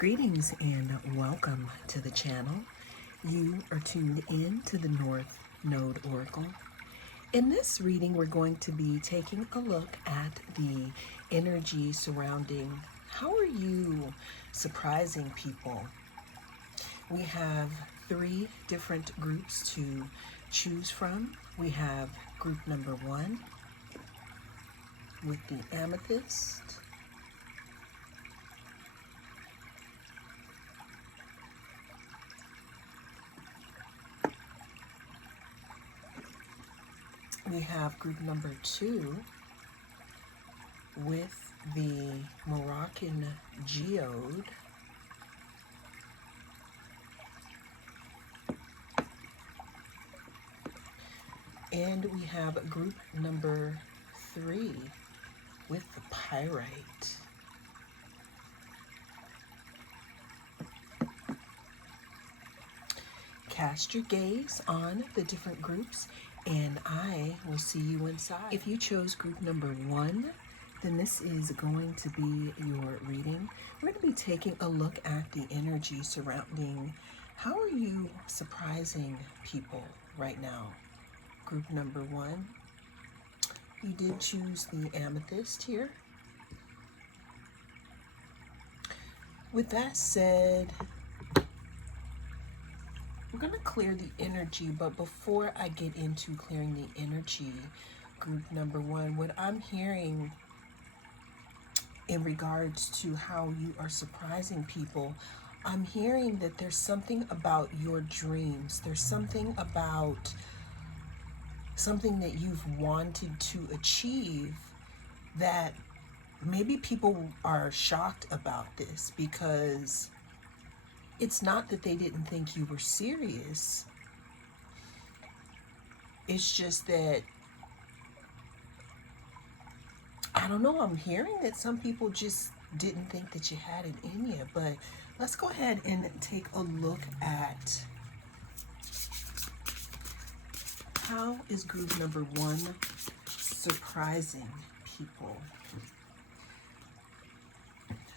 Greetings and welcome to the channel. You are tuned in to the North Node Oracle. In this reading, we're going to be taking a look at the energy surrounding how are you surprising people. We have three different groups to choose from. We have group number 1 with the amethyst. We have group number 2 with the Moroccan geode. And we have group number 3 with the pyrite. Cast your gaze on the different groups and I will see you inside. If you chose group number 1, then this is going to be your reading. We're going to be taking a look at the energy surrounding how are you surprising people right now. Group number 1, you did choose the amethyst here. With that said, we're going to clear the energy, but before I get into clearing the energy, group number 1, what I'm hearing in regards to how you are surprising people, I'm hearing that there's something about your dreams. There's something about something that you've wanted to achieve that maybe people are shocked about this, because it's not that they didn't think you were serious. It's just that, I don't know, I'm hearing that some people just didn't think that you had it in you. But let's go ahead and take a look at how is group number 1 surprising people.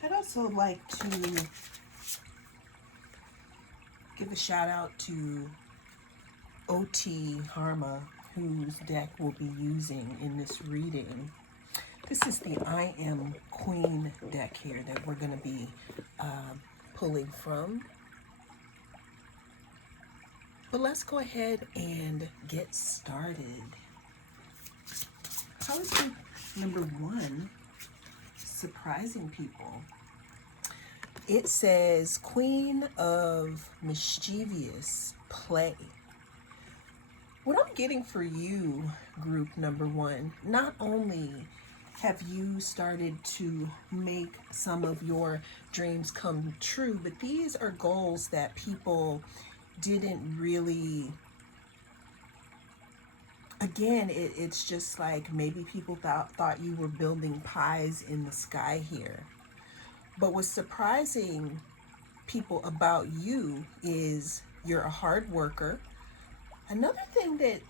I'd also like to give a shout out to OT Harma, whose deck we'll be using in this reading. This is the I Am Queen deck here that we're going to be pulling from. But let's go ahead and get started. How is group number 1 surprising people? It says Queen of Mischievous Play. What I'm getting for you, group number 1, not only have you started to make some of your dreams come true, but these are goals that people didn't really, again, it's just like maybe people thought you were building pies in the sky here. But what's surprising people about you is you're a hard worker. Another thing that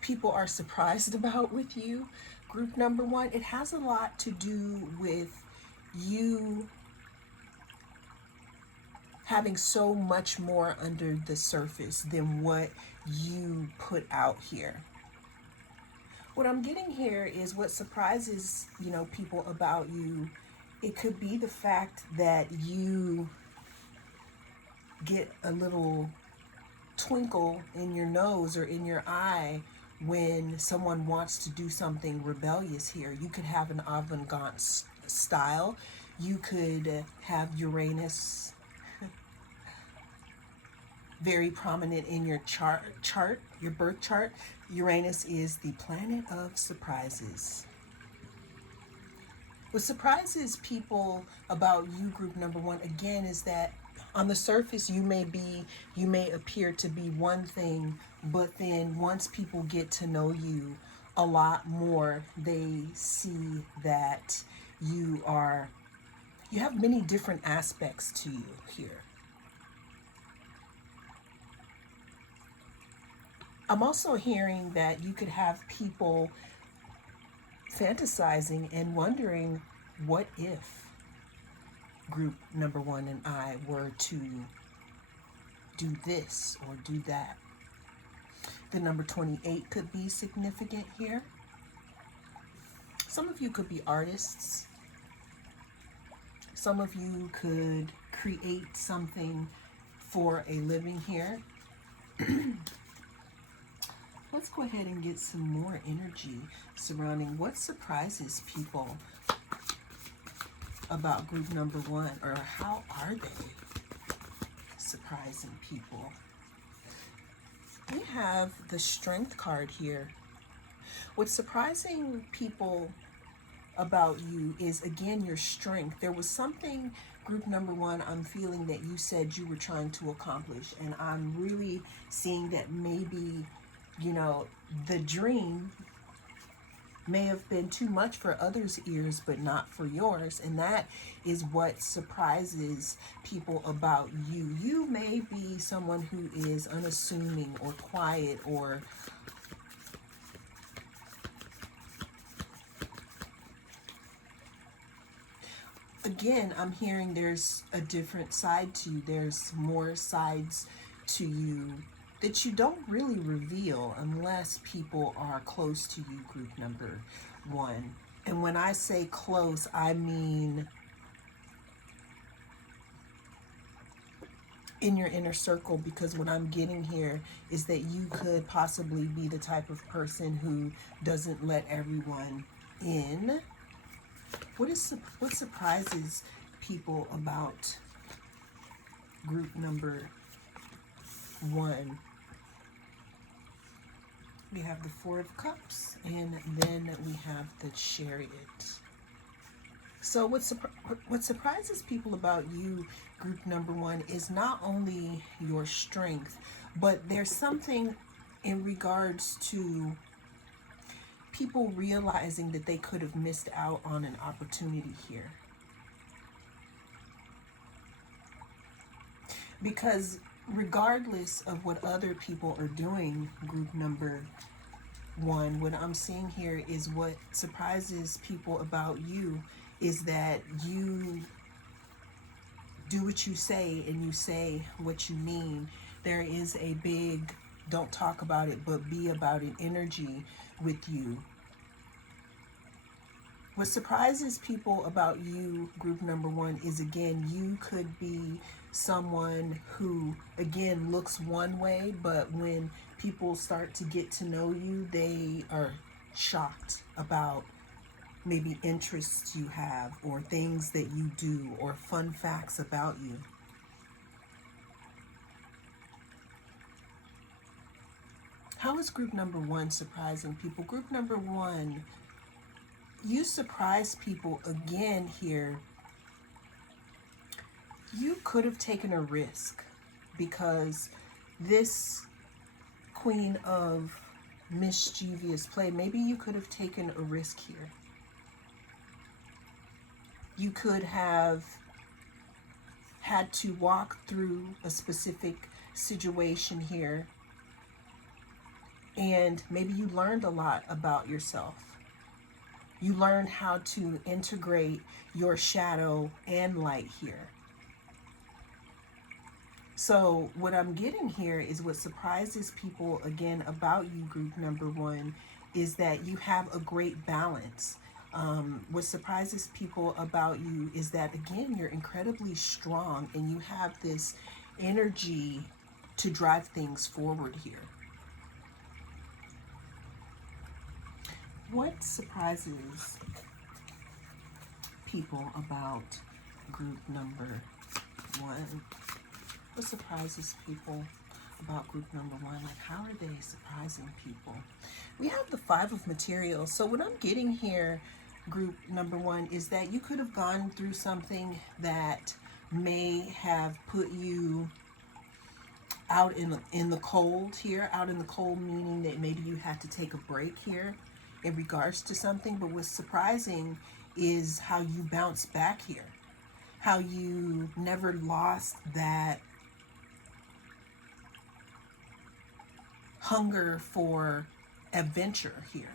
people are surprised about with you, group number 1, it has a lot to do with you having so much more under the surface than what you put out here. What I'm getting here is what surprises, people about you. It could be the fact that you get a little twinkle in your nose or in your eye when someone wants to do something rebellious here. You could have an avant-garde style. You could have Uranus very prominent in your chart, your birth chart. Uranus is the planet of surprises. What surprises people about you, group number 1, again, is that on the surface you may appear to be one thing, but then once people get to know you a lot more, they see that you have many different aspects to you here. I'm also hearing that you could have people fantasizing and wondering, what if? group number one and I were to do this or do that. The number 28 could be significant here. Some of you could be artists. Some of you could create something for a living here. Let's go ahead and get some more energy surrounding what surprises people about group number one, or how are they surprising people? We have the Strength card here. What's surprising people about you is, again, your strength. There was something, group number one, I'm feeling that you said you were trying to accomplish, and I'm really seeing that maybe, you know, the dream may have been too much for others' ears, but not for yours. And that is what surprises people about you. You may be someone who is unassuming or quiet, or again, I'm hearing there's a different side to you. There's more sides to you that you don't really reveal unless people are close to you, group number one. And when I say close, I mean in your inner circle, because what I'm getting here is that you could possibly be the type of person who doesn't let everyone in. What surprises people about group number one? We have the Four of Cups, and then we have the Chariot. So what surprises people about you, group number one, is not only your strength, but there's something in regards to people realizing that they could have missed out on an opportunity here. Because regardless of what other people are doing, group number one, what I'm seeing here is what surprises people about you is that you do what you say and you say what you mean. There is a big don't talk about it, but be about it energy with you. What surprises people about you, group number one, is, again, you could be someone who, again, looks one way, but when people start to get to know you, they are shocked about maybe interests you have, or things that you do, or fun facts about you. How is group number one surprising people? Group number one, you surprise people again here. You could have taken a risk, because this Queen of Mischievous Play, maybe you could have taken a risk here. You could have had to walk through a specific situation here, and maybe you learned a lot about yourself. You learned how to integrate your shadow and light here. So what I'm getting here is what surprises people, again, about you, group number one, is that you have a great balance. What surprises people about you is that, again, you're incredibly strong and you have this energy to drive things forward here. What surprises people about group number one? What surprises people about group number one? Like, how are they surprising people? We have the Five of Materials. So what I'm getting here, group number one, is that you could have gone through something that may have put you out in the cold here. Out in the cold meaning that maybe you had to take a break here in regards to something. But what's surprising is how you bounce back here. How you never lost that hunger for adventure here.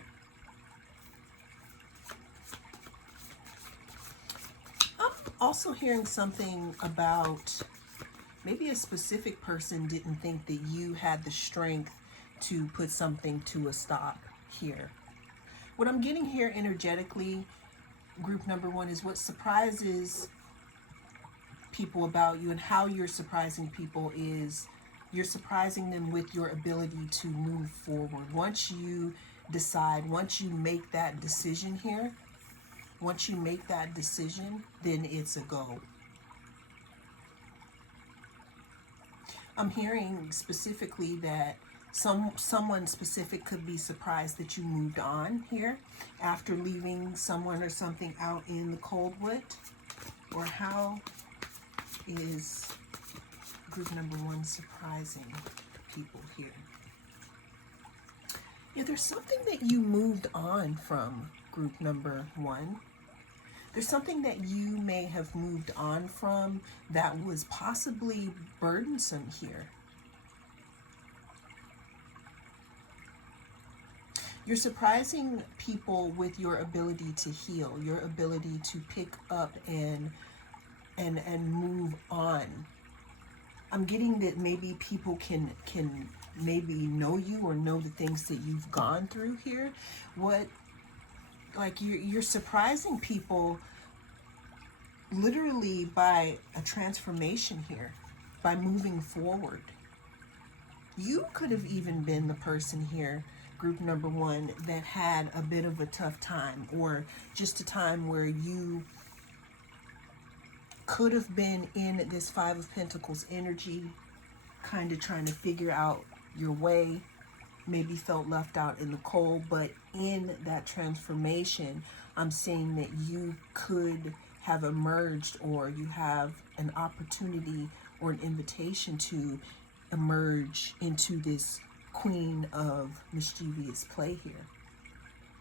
Also hearing something about maybe a specific person didn't think that you had the strength to put something to a stop here. What I'm getting here energetically, group number one, is what surprises people about you and how you're surprising people is you're surprising them with your ability to move forward. Once you decide, once you make that decision here, once you make that decision, then it's a go. I'm hearing specifically that someone specific could be surprised that you moved on here after leaving someone or something out in the cold. What or how is group number one surprising people here? Yeah, there's something that you moved on from, group number one. There's something that you may have moved on from that was possibly burdensome here. You're surprising people with your ability to heal, your ability to pick up and move on. I'm getting that maybe people can maybe know you or know the things that you've gone through here. What, like you're surprising people literally by a transformation here, by moving forward. You could have even been the person here, group number one, that had a bit of a tough time, or just a time where you could have been in this Five of Pentacles energy, kind of trying to figure out your way, maybe felt left out in the cold, but in that transformation, I'm seeing that you could have emerged, or you have an opportunity or an invitation to emerge into this queen of mischievous play here.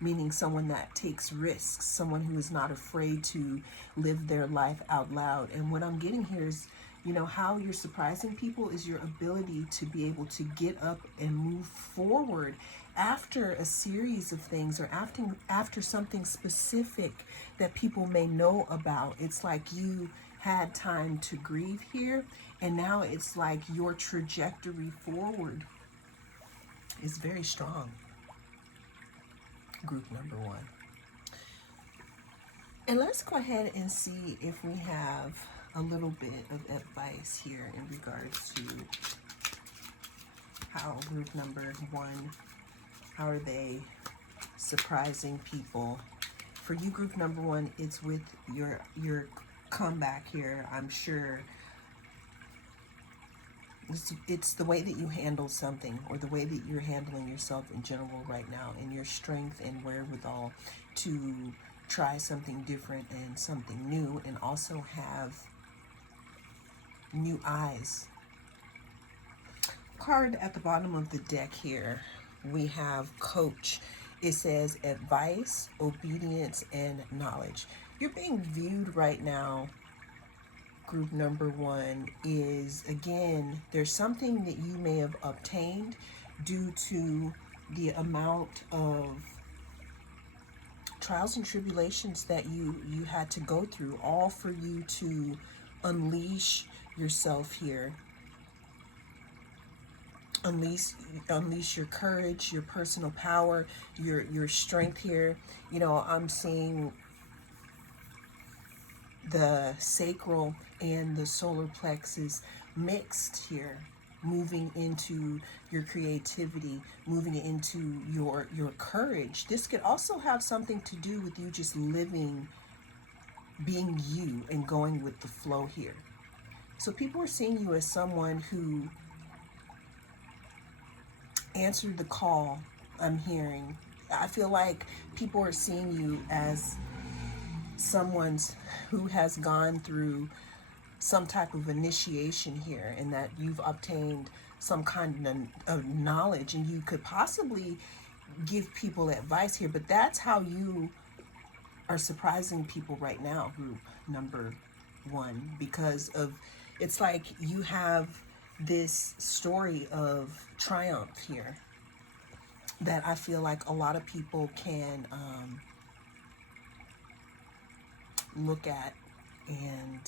Meaning someone that takes risks, someone who is not afraid to live their life out loud. And what I'm getting here is, you know, how you're surprising people is your ability to be able to get up and move forward after a series of things, or after something specific that people may know about. It's like you had time to grieve here, and now it's like your trajectory forward is very strong, group number one. And let's go ahead and see if we have a little bit of advice here in regards to how group number one, how are they surprising people? For you, group number one, it's with your comeback here. I'm sure it's the way that you handle something, or the way that you're handling yourself in general right now, and your strength and wherewithal to try something different and something new, and also have new eyes. Card at the bottom of the deck here, we have Coach. It says advice, obedience, and knowledge. You're being viewed right now, group number one, is, again, there's something that you may have obtained due to the amount of trials and tribulations that you had to go through, all for you to unleash yourself here. Unleash your courage, your personal power, your strength here. You know, I'm seeing the sacral and the solar plexus mixed here, moving into your creativity, moving into your courage. This could also have something to do with you just living, being you, and going with the flow here. So people are seeing you as someone who answered the call. I'm hearing, I feel like people are seeing you as someone who has gone through some type of initiation here, and that you've obtained some kind of knowledge, and you could possibly give people advice here. But that's how you are surprising people right now, group number one, because of, it's like you have this story of triumph here that I feel like a lot of people can look at and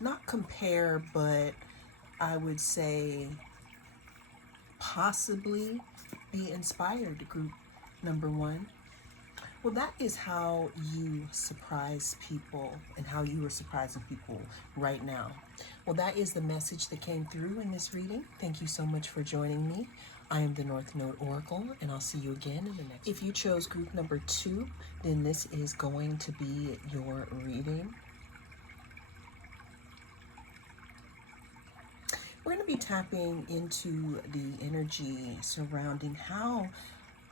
not compare, but I would say possibly be inspired, group number one. Well, that is how you surprise people and how you are surprising people right now. Well, that is the message that came through in this reading. Thank you so much for joining me. I am the North Node Oracle, and I'll see you again in the next. If you chose group number 2, then this is going to be your reading. We're going to be tapping into the energy surrounding how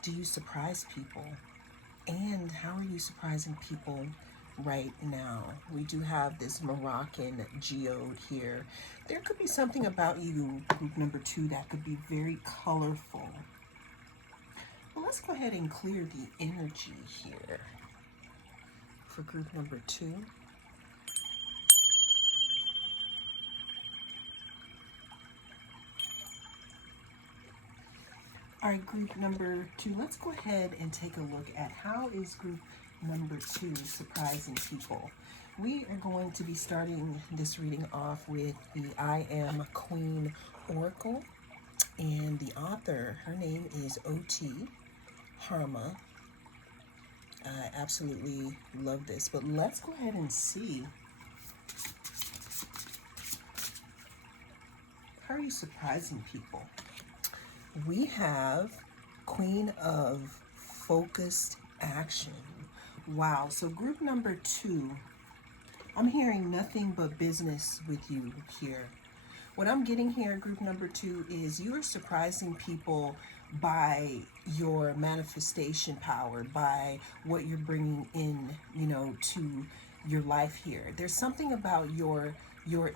do you surprise people, and how are you surprising people right now. We do have this Moroccan geode here. There could be something about you, group number 2, that could be very colorful. Well, let's go ahead and clear the energy here for group number 2. All right, group number 2, let's go ahead and take a look at how is group number 2 surprising people. We are going to be starting this reading off with the I Am Queen Oracle, and the author, her name is O.T. Harma. I absolutely love this, but let's go ahead and see. How are you surprising people? We have Queen of Focused Action. Wow, so group number 2, I'm hearing nothing but business with you here. What I'm getting here, group number 2, is you are surprising people by your manifestation power, by what you're bringing in, to your life here. There's something about your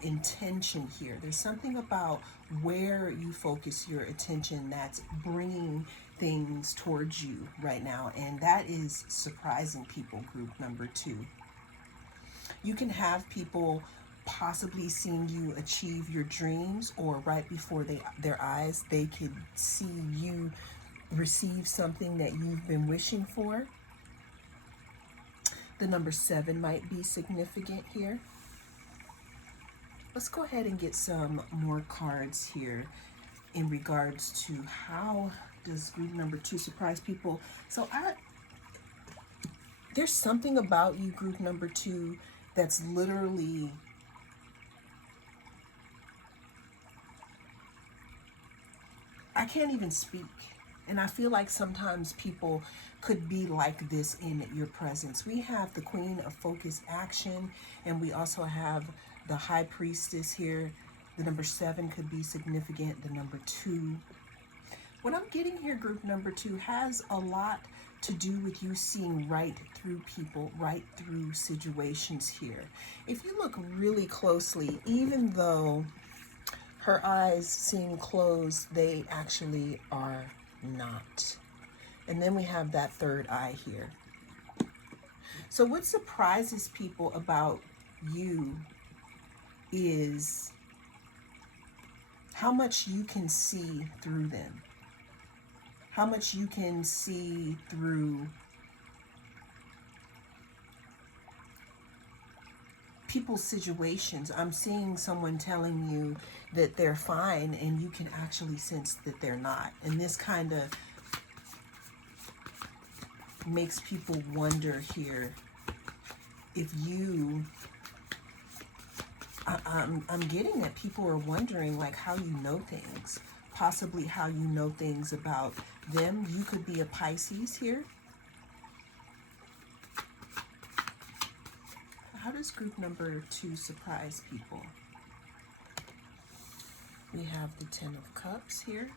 intention here. There's something about where you focus your attention that's bringing things towards you right now, and that is surprising people, group number 2. You can have people possibly seeing you achieve your dreams, or right before their eyes, they could see you receive something that you've been wishing for. The number 7 might be significant here. Let's go ahead and get some more cards here in regards to how does group number 2 surprise people. So there's something about you, group number 2, that's literally I can't even speak. And I feel like sometimes people could be like this in your presence. We have the Queen of Focused Action, and we also have the High Priestess here. The number 7 could be significant. The number 2. What I'm getting here, group number 2, has a lot to do with you seeing right through people, right through situations here. If you look really closely, even though her eyes seem closed, they actually are not. And then we have that third eye here. So what surprises people about you is how much you can see through them. How much you can see through people's situations. I'm seeing someone telling you that they're fine, and you can actually sense that they're not. And this kind of makes people wonder here if you, I'm getting that people are wondering like how you know things, possibly how you know things about them. You could be a Pisces here. How does group number 2 surprise people? We have the 10 of Cups here.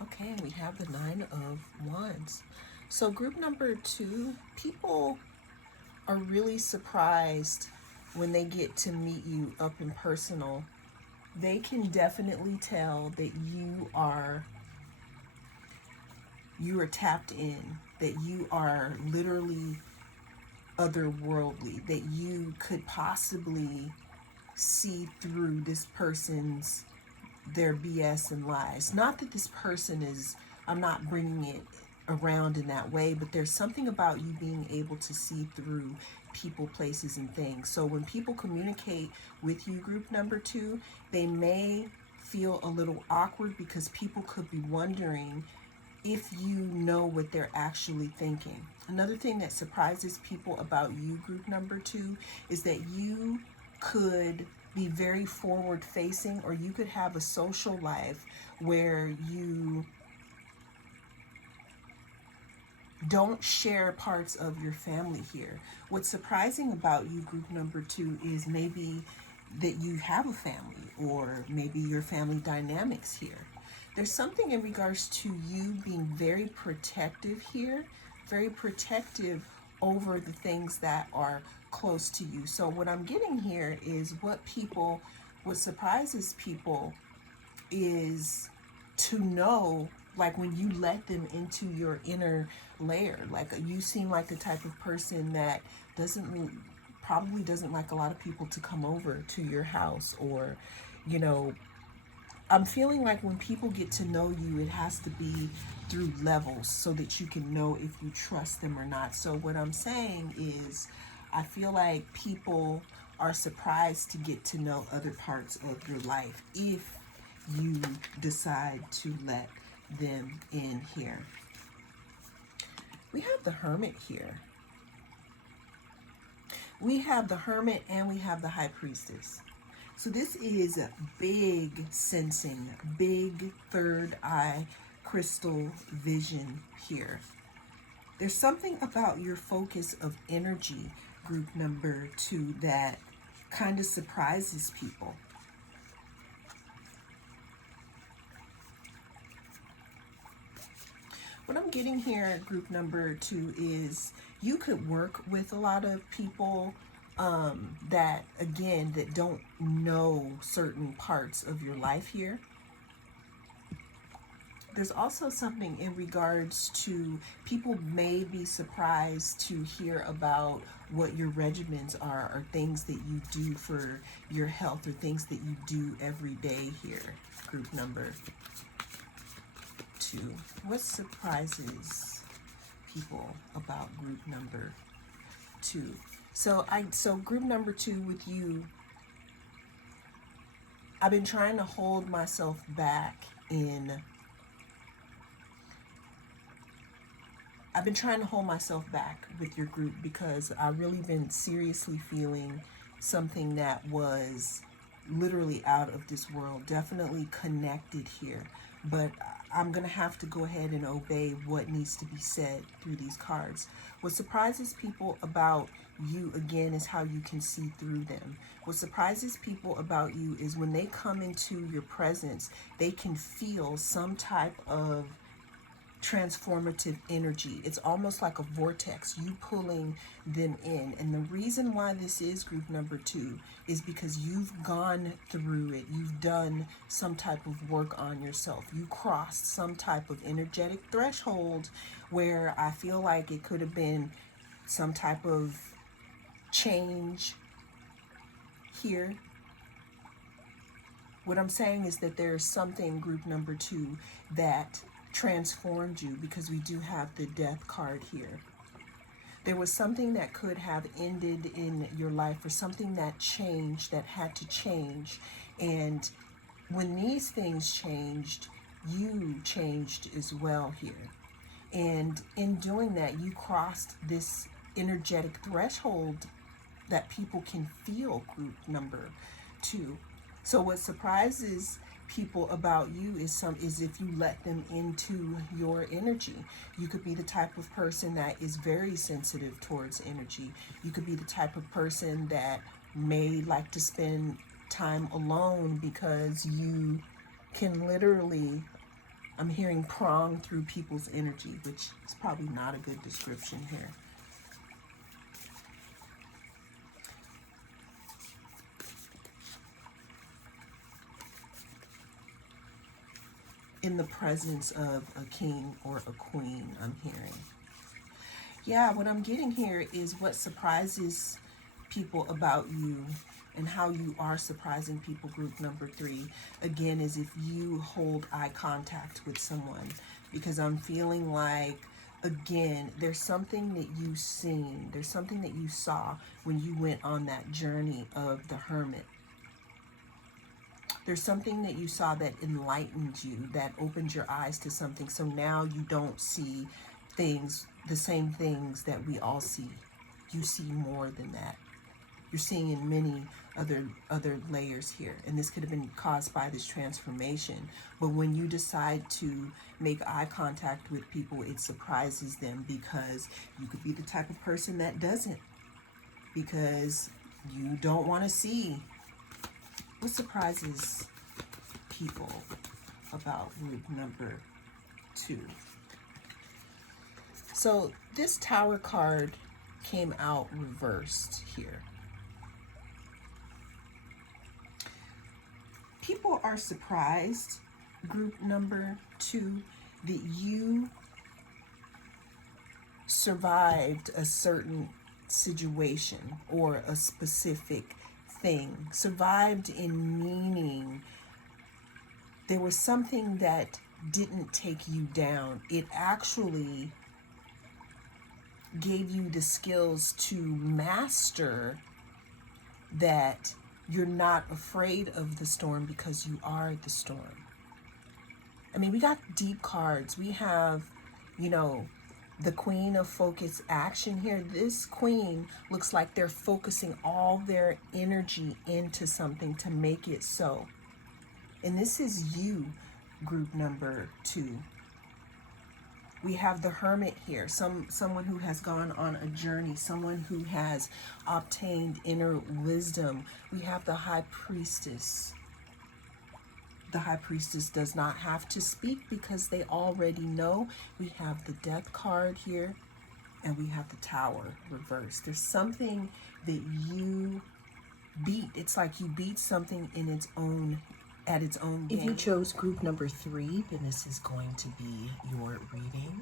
Okay, and we have the 9 of Wands. So group number 2, people are really surprised when they get to meet you up and personal. They can definitely tell that you are tapped in, that you are literally otherworldly, that you could possibly see through this their BS and lies. Not that this person is, I'm not bringing it around in that way, but there's something about you being able to see through people, places, and things. So when people communicate with you, group number 2, they may feel a little awkward because people could be wondering if you know what they're actually thinking. Another thing that surprises people about you, group number 2, is that you could be very forward facing, or you could have a social life where you don't share parts of your family here. What's surprising about you, group number 2, is maybe that you have a family, or maybe your family dynamics here. There's something in regards to you being very protective here, very protective over the things that are close to you. So what I'm getting here is what surprises people is to know, like when you let them into your inner layer, like you seem like the type of person that probably doesn't like a lot of people to come over to your house, or, you know, I'm feeling like when people get to know you, it has to be through levels so that you can know if you trust them or not. So what I'm saying is, I feel like people are surprised to get to know other parts of your life if you decide to let them in here. We have the Hermit here. We have the Hermit and we have the High Priestess. So this is a big sensing, big third eye crystal vision here. There's something about your focus of energy, group number 2, that kind of surprises people. What I'm getting here, group number 2, is you could work with a lot of people that, again, that don't know certain parts of your life here. There's also something in regards to people may be surprised to hear about what your regimens are, or things that you do for your health, or things that you do every day here, group number 2. What surprises people about group number 2? So group number 2 with you, I've been trying to hold myself back with your group, because I've really been seriously feeling something that was literally out of this world, definitely connected here. But I'm going to have to go ahead and obey what needs to be said through these cards. What surprises people about you, again, is how you can see through them. What surprises people about you is when they come into your presence, they can feel some type of transformative energy. It's almost like a vortex, you pulling them in. And the reason why this is, group number 2, is because you've gone through it. You've done some type of work on yourself. You crossed some type of energetic threshold where I feel like it could have been some type of change here. What I'm saying is that there's something, group number 2, that transformed you, because we do have the Death card here. There was something that could have ended in your life, or something that changed, that had to change. And when these things changed, you changed as well here. And in doing that, you crossed this energetic threshold that people can feel, group number 2. So what surprises people about you is if you let them into your energy. You could be the type of person that is very sensitive towards energy. You could be the type of person that may like to spend time alone, because you can literally, I'm hearing, prong through people's energy, which is probably not a good description here. In the presence of a king or a queen, I'm hearing. Yeah, what I'm getting here is what surprises people about you and how you are surprising people, group number 3, again, is if you hold eye contact with someone. Because I'm feeling like again, there's something that you seen, there's something that you saw when you went on that journey of the hermit. There's something that you saw that enlightened you, that opened your eyes to something. So now you don't see things, the same things that we all see. You see more than that. You're seeing in many other layers here. And this could have been caused by this transformation. But when you decide to make eye contact with people, it surprises them, because you could be the type of person that doesn't. Because you don't want to see. What surprises people about group number 2? So this Tower card came out reversed here. People are surprised, group number 2, that you survived a certain situation or a specific thing. Survived in meaning there was something that didn't take you down. It actually gave you the skills to master that. You're not afraid of the storm because you are the storm. I mean, we got deep cards. We have, the Queen of Focus action here. This Queen looks like they're focusing all their energy into something to make it so. And this is you, group number 2. We have the Hermit here, someone who has gone on a journey, someone who has obtained inner wisdom. We have the High Priestess. The High Priestess does not have to speak because they already know. We have the Death card here, and we have the Tower reversed. There's something that you beat. It's like you beat something in its own at its own game. If you chose group number 3, then this is going to be your reading.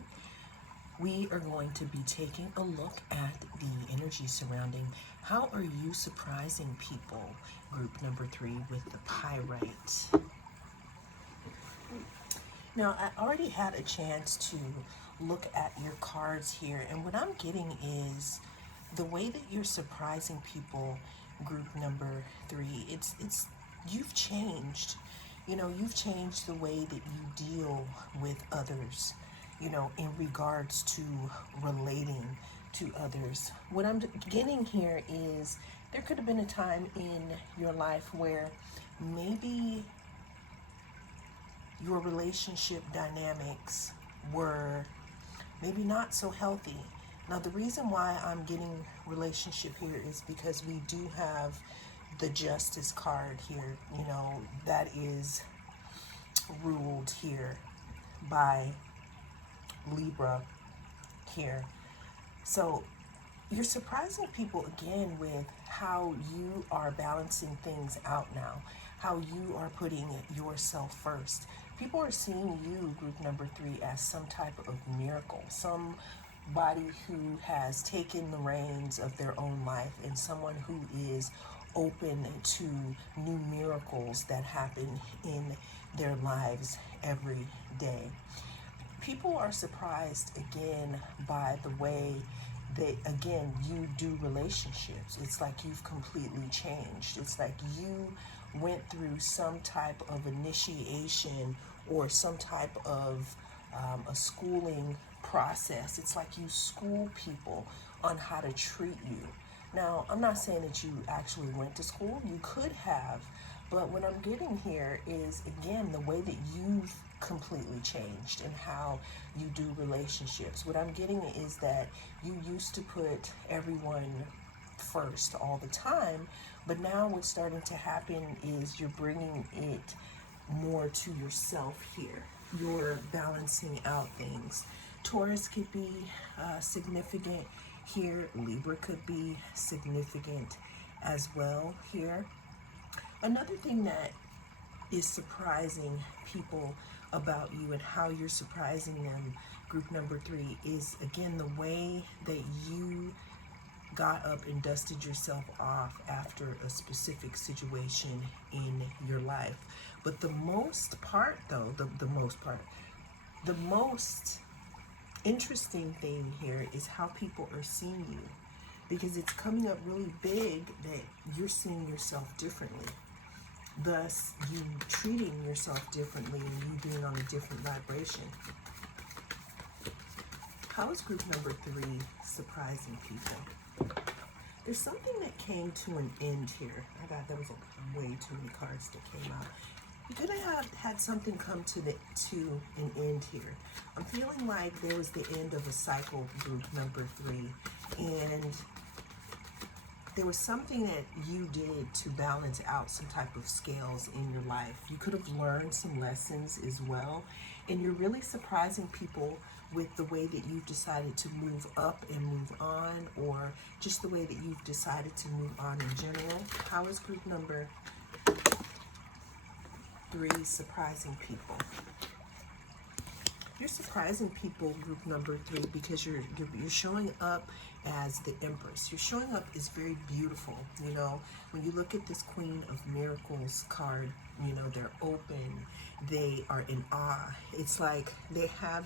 We are going to be taking a look at the energy surrounding how are you surprising people, group number 3, with the Pyrite. Now, I already had a chance to look at your cards here, and what I'm getting is the way that you're surprising people, group number 3, it's you've changed. You've changed the way that you deal with others, in regards to relating to others. What I'm getting here is there could have been a time in your life where maybe your relationship dynamics were maybe not so healthy. Now, the reason why I'm getting relationship here is because we do have the Justice card here, that is ruled here by Libra here. So you're surprising people again with how you are balancing things out now, how you are putting yourself first. People are seeing you, group number 3, as some type of miracle, somebody who has taken the reins of their own life, and someone who is open to new miracles that happen in their lives every day. People are surprised again by the way that, again, you do relationships. It's like you've completely changed. It's like you went through some type of initiation or some type of a schooling process. It's like you school people on how to treat you. Now, I'm not saying that you actually went to school. You could have. But what I'm getting here is, again, the way that you've completely changed and how you do relationships. What I'm getting is that you used to put everyone first all the time, but now what's starting to happen is you're bringing it more to yourself here. You're balancing out things. Taurus could be significant here. Libra could be significant as well here. Another thing that is surprising people about you and how you're surprising them, group number 3, is, again, the way that you got up and dusted yourself off after a specific situation in your life. But the most interesting thing here is how people are seeing you, because it's coming up really big that you're seeing yourself differently. Thus, you treating yourself differently and you being on a different vibration. How is group number 3 surprising people? There's something that came to an end here. I thought there was way too many cards that came out. You could have had something come to an end here. I'm feeling like there was the end of a cycle, group number 3, and there was something that you did to balance out some type of scales in your life. You could have learned some lessons as well, and you're really surprising people with the way that you've decided to move up and move on, or just the way that you've decided to move on in general. How is group number 3 surprising people? You're surprising people, group number 3, because you're showing up as the Empress. You're showing up as very beautiful. You know, when you look at this Queen of Miracles card, you know, they're open, they are in awe. It's like they have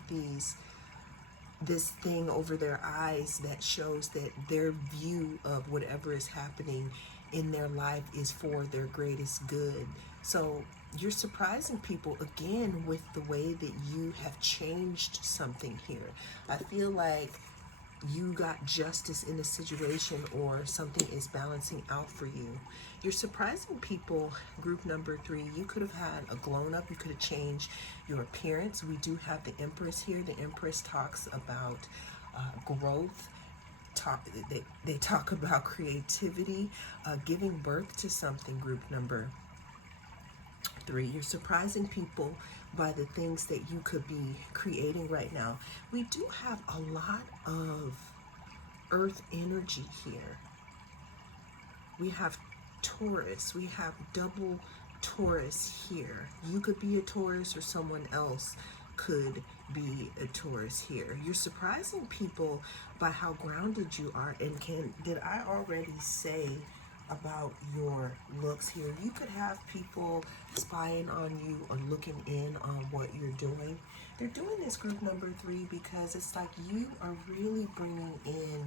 this thing over their eyes that shows that their view of whatever is happening in their life is for their greatest good. So you're surprising people again with the way that you have changed something here. I feel like you got justice in a situation, or something is balancing out for you. You're surprising people, group number 3. You could have had a glown up. You could have changed your appearance. We do have the Empress here. The Empress talks about growth. They talk about creativity, giving birth to something, group number 3. You're surprising people by the things that you could be creating right now. We do have a lot of earth energy here. We have Taurus. We have double Taurus here. You could be a Taurus, or someone else could be a Taurus here. You're surprising people by how grounded you are. And did I already say about your looks here? You could have people spying on you or looking in on what you're doing. They're doing this, group number 3, because it's like you are really bringing in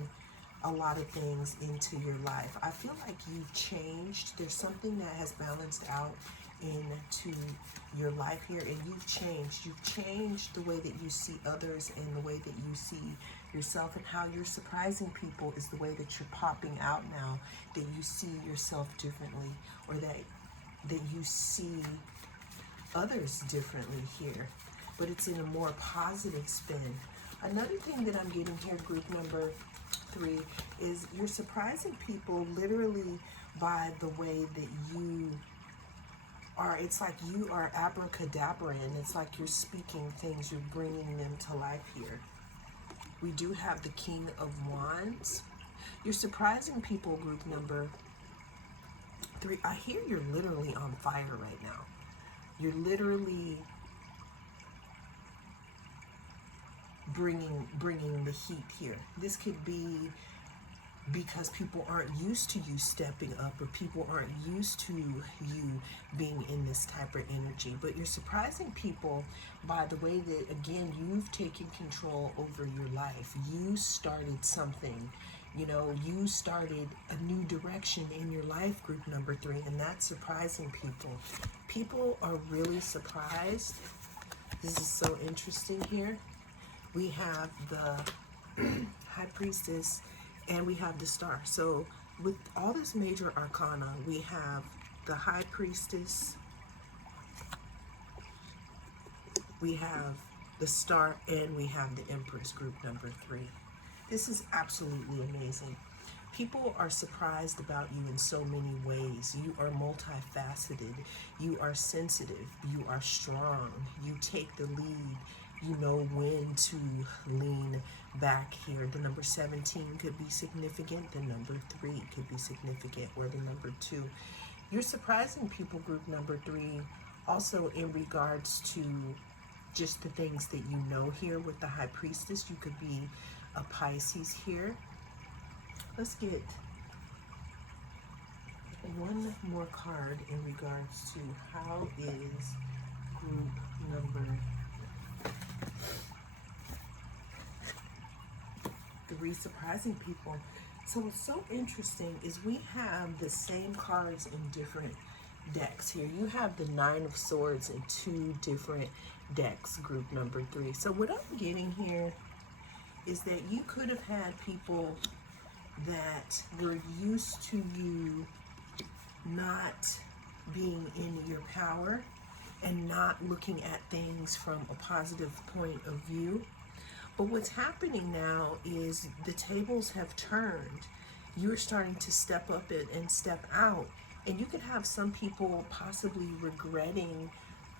a lot of things into your life. I feel like you've changed. There's something that has balanced out into your life here, and you've changed. You've changed the way that you see others and the way that you see yourself, and how you're surprising people is the way that you're popping out now, that you see yourself differently, or that you see others differently here, but it's in a more positive spin. Another thing that I'm getting here, group number 3, is you're surprising people literally by the way that you are. It's like you are abracadabra, and it's like you're speaking things, you're bringing them to life here. We do have the King of Wands. You're surprising people, group number 3. I hear you're literally on fire right now. You're literally bringing the heat here. This could be because people aren't used to you stepping up, or people aren't used to you being in this type of energy. But you're surprising people by the way that, again, you've taken control over your life. You started something. You know, you started a new direction in your life, group number 3, and that's surprising people. People are really surprised. This is so interesting here. We have the High Priestess, and we have the Star. So with all this major arcana, we have the High Priestess, we have the Star, and we have the Empress, group number 3. This is absolutely amazing. People are surprised about you in so many ways. You are multifaceted. You are sensitive. You are strong. You take the lead. You know when to lean back here. The number 17 could be significant. The number 3 could be significant, or the number 2. You're surprising people, group number 3, also in regards to just the things that you know here with the High Priestess. You could be a Pisces here. Let's get one more card in regards to how is group number 3, surprising people. So what's so interesting is we have the same cards in different decks here. You have the 9 of Swords in 2 different decks, group number 3. So what I'm getting here is that you could have had people that were used to you not being in your power and not looking at things from a positive point of view. But what's happening now is the tables have turned. You're starting to step up and step out. And you could have some people possibly regretting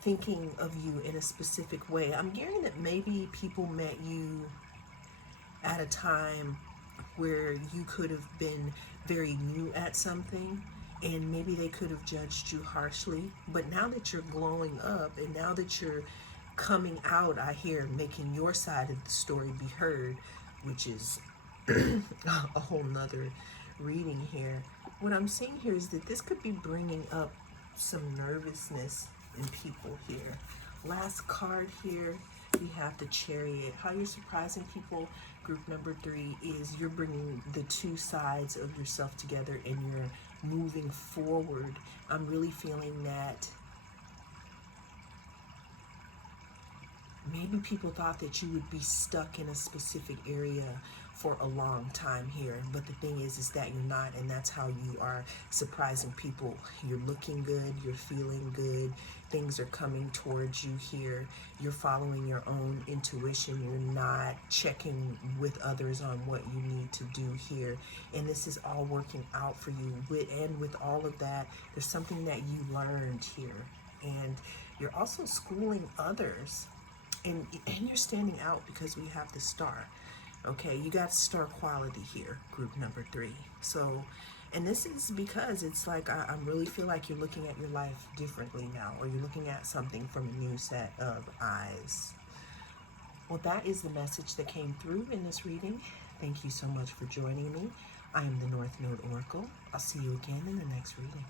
thinking of you in a specific way. I'm hearing that maybe people met you at a time where you could have been very new at something, and maybe they could have judged you harshly. But now that you're glowing up and now that you're coming out, I hear, making your side of the story be heard, which is a whole nother reading here. What I'm seeing here is that this could be bringing up some nervousness in people here. Last card here, we have the Chariot. How you're surprising people, group number 3, is you're bringing the 2 sides of yourself together and you're moving forward. I'm really feeling that maybe people thought that you would be stuck in a specific area for a long time here, but the thing is that you're not, and that's how you are surprising people. You're looking good, you're feeling good, things are coming towards you here. You're following your own intuition. You're not checking with others on what you need to do here, and this is all working out for you. With all of that, there's something that you learned here, and you're also schooling others. And you're standing out because we have the Star. Okay, you got star quality here, group number 3. So, and this is because it's like I really feel like you're looking at your life differently now, or you're looking at something from a new set of eyes. Well, that is the message that came through in this reading. Thank you so much for joining me. I am the North Node Oracle. I'll see you again in the next reading.